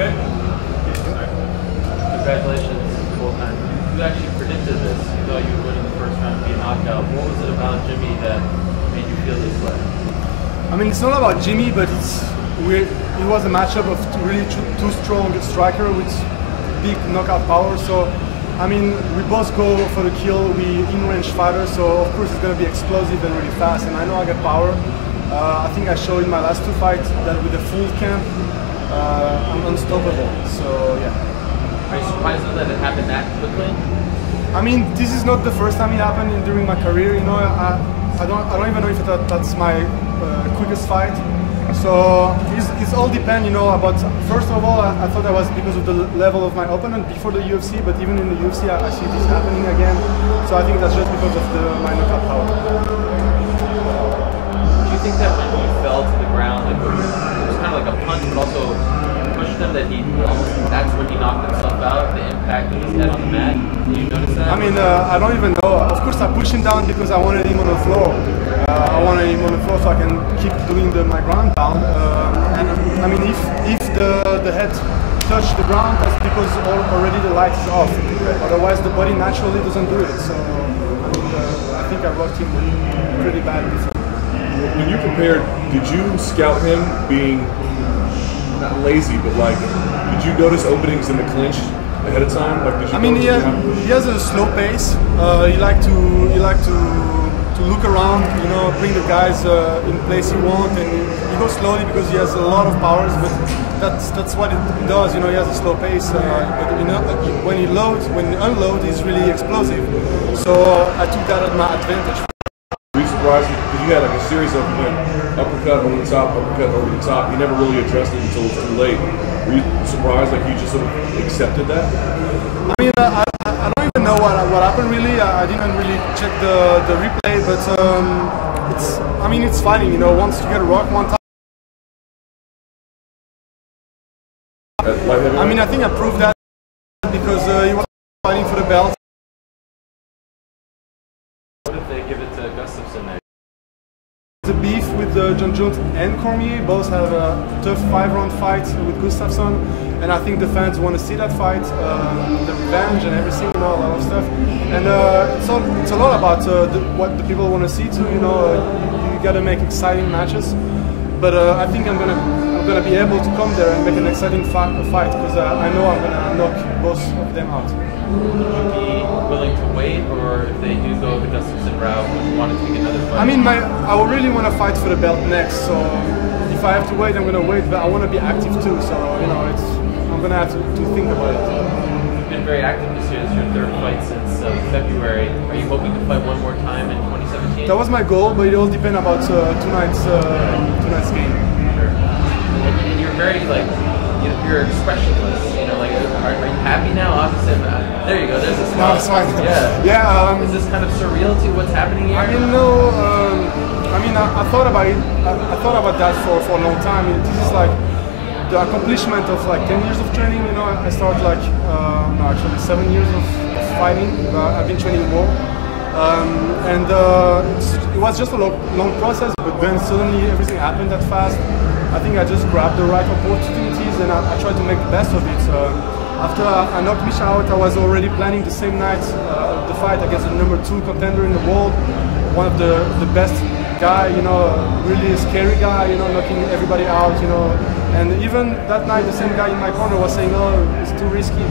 Okay. Congratulations, Volkan. You actually predicted this. You thought you would win in the first round, be a knockout. What was it about Jimmy that made you feel this way? I mean, it's not about Jimmy, but it was a matchup of really two strong strikers with big knockout power. So, I mean, we both go for the kill. We in-range fighters, so of course it's going to be explosive and really fast. And I know I got power. I think I showed in my last two fights that with a full camp, I'm unstoppable. So yeah. Are you surprised that it happened that quickly? I mean, this is not the first time it happened during my career. You know, I don't even know if that's my quickest fight. So it's all depend, you know, about, first of all, I thought that was because of the level of my opponent before the UFC, but even in the UFC I see this happening again. So I think that's just because of my knockout power. Do you think that when he fell to the ground, it was kind of like a punch, but also pushed him, that that's when he knocked himself out, the impact of his head on the mat? Did you notice that? I mean, I don't even know. Of course I pushed him down because I wanted him on the floor. I wanted him on the floor so I can keep doing my ground pound. And I mean, if the head touched the ground, that's because already the light is off. Otherwise, the body naturally doesn't do it. So I mean, I think I rocked him pretty bad before. When you compared, did you scout him being not lazy, but like, did you notice openings in the clinch ahead of time? Like, did you? I mean, he has a slow pace. He like to look around, you know, bring the guys in place he wants, and he goes slowly because he has a lot of powers. But that's what it does, you know. He has a slow pace, but you know, when he unloads, he's really explosive. So I took that as my advantage. Were you surprised? Because you had like a series of uppercut over the top, uppercut over the top. You never really addressed it until it was too late. Were you surprised, like you just sort of accepted that? I mean, I don't even know what happened really. I didn't really check the replay, but I mean, it's fighting, you know. Once you get a rock one time. I mean, I think I proved that because he was fighting for the belt. What if they give it to Gustafsson there? The beef with John Jones and Cormier both have a tough 5-round fight with Gustafsson, and I think the fans want to see that fight, the revenge and everything, you know, a lot of stuff. And it's a lot about what the people want to see too. You know, you got to make exciting matches. But I think I'm gonna be able to come there and make an exciting fight because I know I'm gonna knock both of them out. Would you be willing to wait, or if they do go the Gustafsson route, would you want to take another fight? I mean, I would really want to fight for the belt next. So if I have to wait, I'm gonna wait. But I want to be active too. So you know, I'm gonna have to think about it. You've been very active this year. This is your third fight since February. Are you hoping to fight one more time in 2017? That was my goal, but it all depends about tonight's game. Sure. And you're very you're expressionless. You know, like are you happy now? Obviously, there you go. There's a smile. No, it's fine. Yeah. Yeah. Is this kind of surreal to what's happening here? I mean, no. I mean, I thought about it. I thought about that for a long time. This is like the accomplishment of like 10 years of training. You know, I started like no, actually 7 years of fighting. I've been training more. It was just a long process, but then suddenly everything happened that fast. I think I just grabbed the right opportunities and I tried to make the best of it. After I knocked Misha out, I was already planning the same night the fight against the #2 contender in the world, one of the best guy, you know, really scary guy, you know, knocking everybody out, you know. And even that night, the same guy in my corner was saying, "Oh, it's too risky,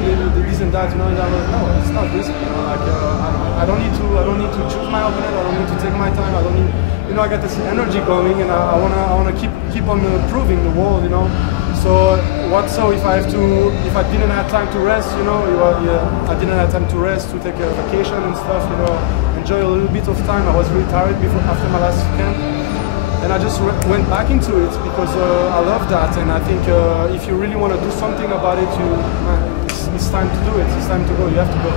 this and that," you know. And I was like, "No, it's not risky. You know, like I don't need to choose my opponent. I don't need to take my time. I don't need, you know, I got this energy going, and I wanna keep on proving the world, you know." So if I didn't have time to rest, you know, I didn't have time to rest, to take a vacation and stuff, you know, enjoy a little bit of time. I was really tired after my last camp. And I just went back into it because I love that, and I think if you really want to do something about it, it's time to do it. It's time to go. You have to go.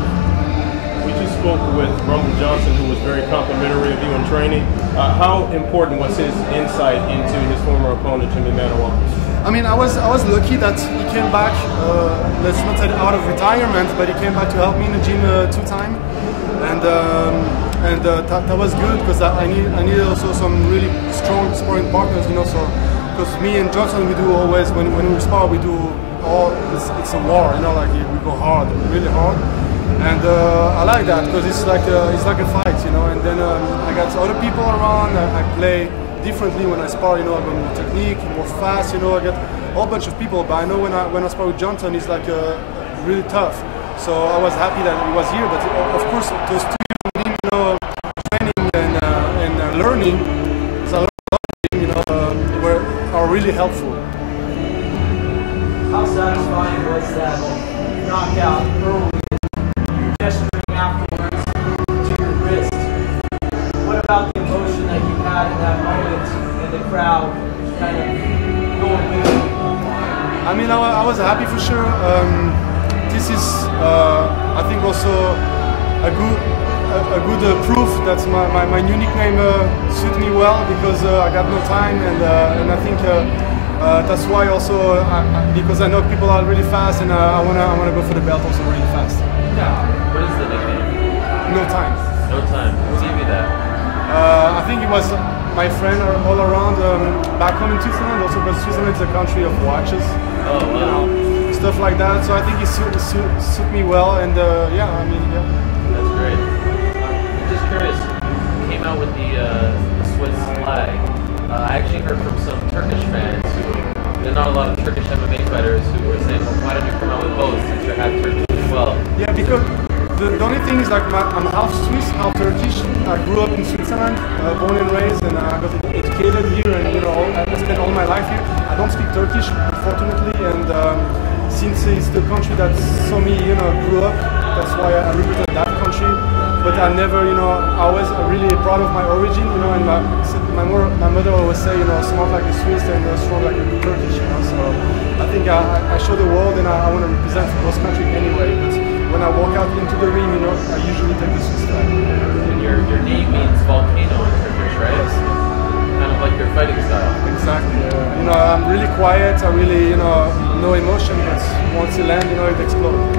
We just spoke with Rumble Johnson, who was very complimentary of you in training. How important was his insight into his former opponent, Jimi Manuwa? I mean, I was lucky that he came back. Let's not say out of retirement, but he came back to help me in the gym 2 times, and that was good because I needed also some really strong sparring partners, you know. So because me and Johnson, we do always when we spar, we do it's a war, you know, like we go hard, really hard. And I like that because it's like a fight, you know. And then I got other people around. I play differently when I spar, you know. I go more technique, more fast, you know. I get a whole bunch of people, but I know when I spar with Johnson, it's like really tough. So I was happy that he was here. But of course, those 2 years, you know, training and learning, there's a lot of things, you know, are really helpful. How satisfying was that knockout early? Gesturing afterwards to your wrist. What about the emotion that you had in that moment and the crowd kind of going with you? I mean, I was happy for sure. This is, I think, also a good proof that my new nickname suits me well because I got no time, and I think that's why also because I know people are really fast, and I wanna go for the belt also really fast. Yeah. What is the nickname? No time. No time. Who gave you that? I think it was my friend all around back home in Switzerland. Also, because Switzerland is a country of watches. Oh, wow. You know, stuff like that. So I think it suit me well, and yeah, I mean, yeah. That's great. I'm just curious. You came out with the Swiss flag. I actually heard from some Turkish fans who there are not a lot of Turkish MMA fighters who were saying, well, why don't you come out with both since you're half Turkish as well? Yeah, because the only thing is like I'm half Swiss, half Turkish. I grew up in Switzerland, born and raised, and I got educated here, and you know, I spent all my life here. I don't speak Turkish, unfortunately, and since it's the country that saw me, you know, grew up, that's why I represent that country. But I never, you know, I was really proud of my origin, you know, and my mother always say, you know, smart like a Swiss and strong like a Turkish, you know. So I think I show the world, and I want to represent both countries anyway. But when I walk out into the ring, you know, I usually take the Swiss flag. And your name means volcano in Turkish, right? Yes. Kind of like your fighting style. Exactly. You know, I'm really quiet. I really, you know, no emotion. But once you land, you know, it explodes.